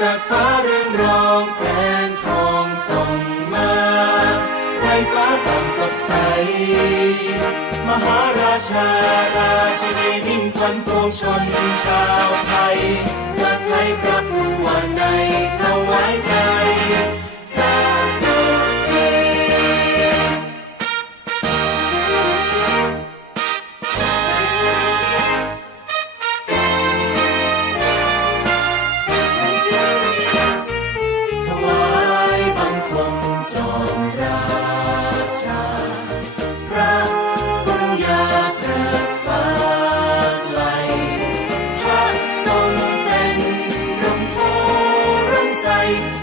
จากฟ้าเรืองรองแสงทองส่องมาในฟ้าต่างสดใส มหาราชาราชินีมิ่งขวัญปวงชนชาวไทยพระไทยประผู้วั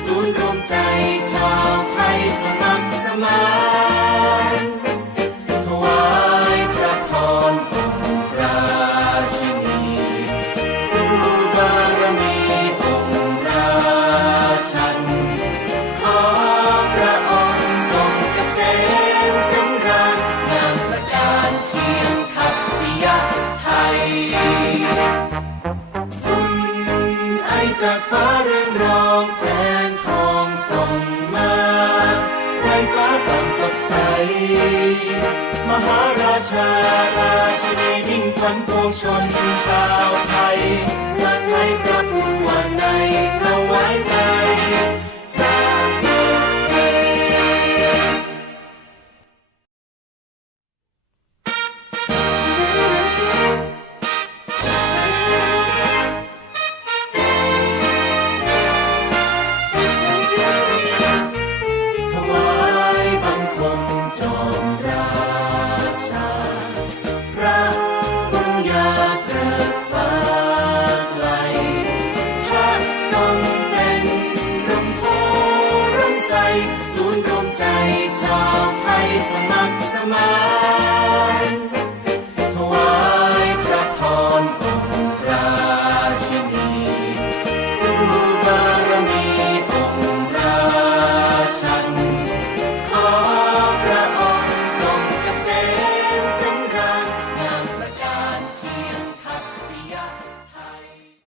ศูนย์รวมใจชาวไทยสมัครสมานถวายพระพรองค์ราชินีผู้บารมีองค์ราชัน ขอพระองค์ทรงเกษมสำราญงามประการเคียงขัตติยะไทยบุญไอจากฟ้าเรื ชาราชินีมิ่งขวัญปวงชนชาวไทยพระไทยพระผู้วันในถ ศูนย์รวมใจชาวไทยสมัครสมาน